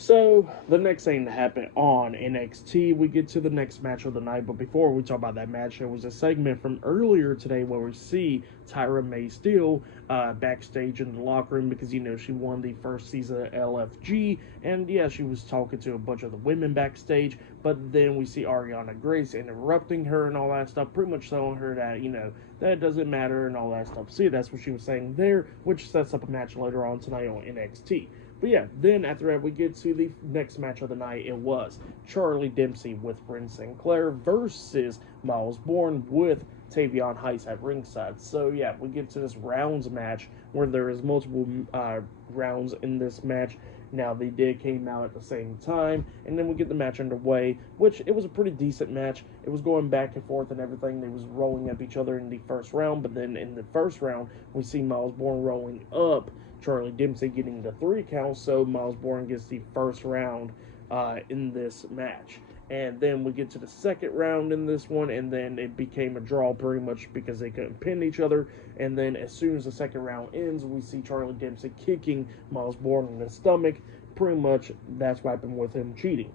So, the next thing that happened on NXT, we get to the next match of the night. But before we talk about that match, there was a segment from earlier today where we see Tyra May Steele backstage in the locker room because, she won the first season of LFG. And yeah, she was talking to a bunch of the women backstage. But then we see Ariana Grace interrupting her and all that stuff, pretty much telling her that, that doesn't matter and all that stuff. See, that's what she was saying there, which sets up a match later on tonight on NXT. But yeah, then after that, we get to the next match of the night. It was Charlie Dempsey with Wren Sinclair versus Myles Borne with Tavion Heights at ringside. So yeah, we get to this rounds match where there is multiple rounds in this match. Now, they came out at the same time, and then we get the match underway, which it was a pretty decent match. It was going back and forth and everything. They was rolling up each other in the first round, but then in the first round, we see Myles Borne rolling up Charlie Dempsey getting the 3 count, so Myles Borne gets the first round in this match. And then we get to the second round in this one, and then it became a draw pretty much because they couldn't pin each other. And then as soon as the second round ends, we see Charlie Dempsey kicking Myles Borne in the stomach. Pretty much that's what happened with him cheating.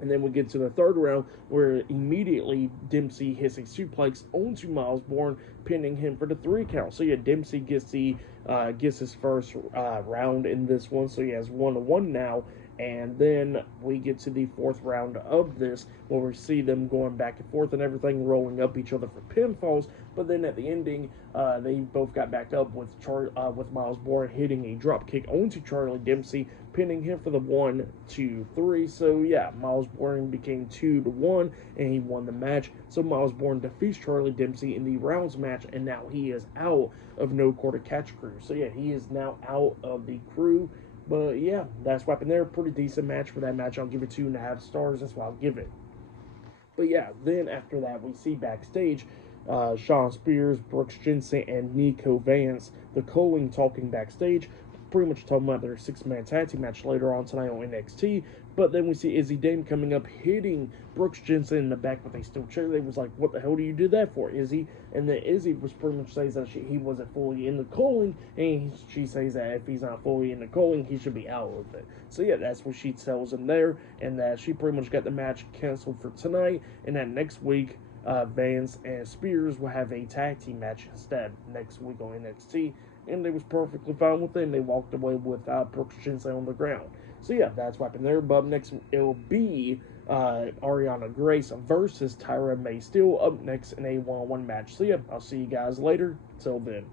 And then we get to the third round where immediately Dempsey hits a suplex onto Myles Borne, pinning him for the 3 count. So yeah, Dempsey gets his first round in this one. So he has 1-1 now. And then we get to the fourth round of this, where we see them going back and forth and everything, rolling up each other for pinfalls. But then at the ending, they both got back up with Myles Borne hitting a drop kick onto Charlie Dempsey, pinning him for the 1, 2, 3. So yeah, Myles Borne became 2-1, and he won the match. So Myles Borne defeats Charlie Dempsey in the rounds match, and now he is out of No Quarter Catch Crew. So yeah, he is now out of the crew. But yeah, that's what happened there. Pretty decent match for that match. I'll give it 2.5 stars. That's what I'll give it. But yeah, then after that, we see backstage Shawn Spears, Brooks Jensen, and Nico Vance, the Coling, talking backstage, pretty much talking about their 6-man tag team match later on tonight on NXT. But then we see Izzy Dame coming up, hitting Brooks Jensen in the back with a steel chair. They was like, what the hell do you do that for, Izzy? And then Izzy was pretty much says that he wasn't fully in the Coling, and she says that if he's not fully in the Coling, he should be out of it. So yeah, that's what she tells him there, and that she pretty much got the match canceled for tonight, and that next week, Vance and Spears will have a tag team match instead next week on NXT, and they was perfectly fine with it, and they walked away with Brooks Jensen on the ground. So yeah, that's what happened there. But up next, it'll be Ariana Grace versus Tyra May Steele up next in a 1-on-1 match. So yeah, I'll see you guys later. Till then.